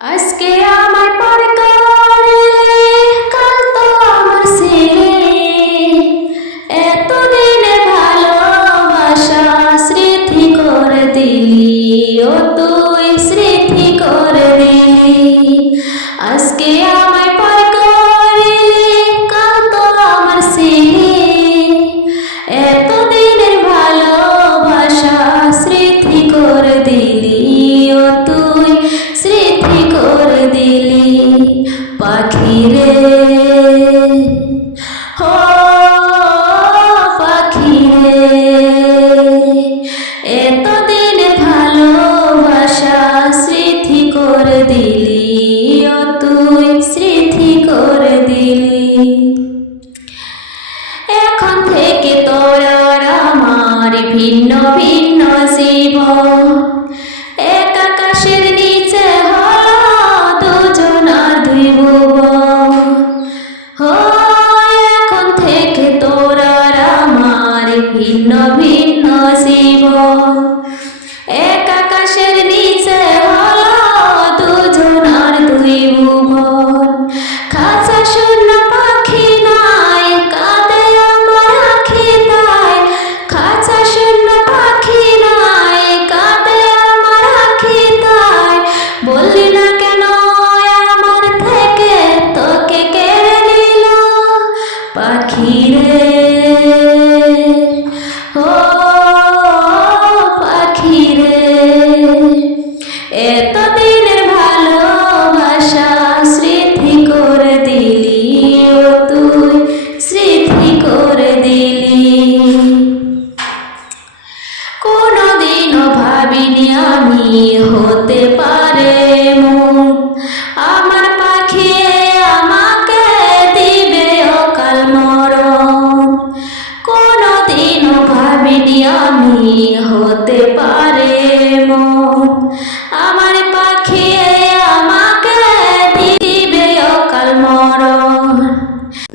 আজকে আমার পর করলে কাল তো আমার ছেলে। এতদিনের ভালোবাসা স্মৃতি করে দিলি, ও তুই স্মৃতি করে দিলি। আজকে আমায় পর করলে কাল তো আমার ছেলে। এতদিনের ভালোবাসা স্মৃতি করে দিলি, ও তুই স্মৃতি করে দিলি। পাখি রে হো পাখি রে, এতদিনের ভালোবাসা স্মৃতি করে দিলি, ও তুই স্মৃতি করে দিলি। এখন থেকে তোর আর আমার ভিন্ন ভিন্ন জীবন, এক আকাশের নিচে হলো দুজনার দুই ভুবন। এখন থেকে তোর আর আমার ভিন্ন ভিন্ন জীবন, এক আকাশের নিচে হলো দুজনার দুই ভুবন। খাঁচা শূন্য পাখি নাই, কাঁদে আমার আখি তাই। খাঁচা শূন্য পাখি নাই, কাঁদে আমার আখি তাই। বললি না কেন আমার থেকে তোকে কেড়ে নিল। পাখি রে ও পাখি রে, এতদিনের ভালোবাসা স্মৃতি করে দিলি, ও তুই স্মৃতি করে দিলি। কোনোদিনও ভাবিনি আমি হতে পারে মন, আমার পাখি আমাকে দিবে অকাল মরণ। কোনোদিনও ভাবিনি আমি হতে পারে মন, আমার পাখি আমাকে দিবে অকাল মরণ।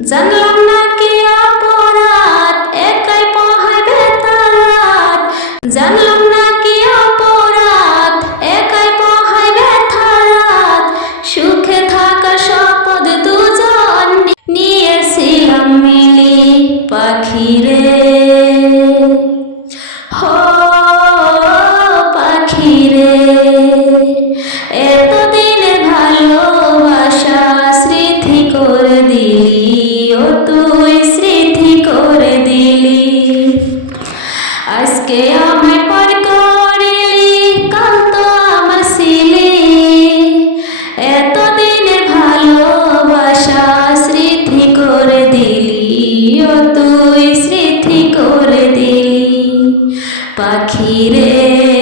জানলাম না কি অপরাধ একাই পোহাবে তারাত। জানলাম না কি অপরাধ একাই পোহাবে তারাত। সুখে থাকা শপথ দুজন নিয়েছিলাম মিলি। পাখি রে হো পাখি রে, এতদিনের ভালোবাসা স্মৃতি করে দিলি, ও তুই স্মৃতি করে দিলি। আজকে আমায় পর করলি কাল তো আমার ছিলি। এতদিনের ভালোবাসা স্মৃতি করে দিলি, ও তুই স্মৃতি করে দিলি। পাখি রে।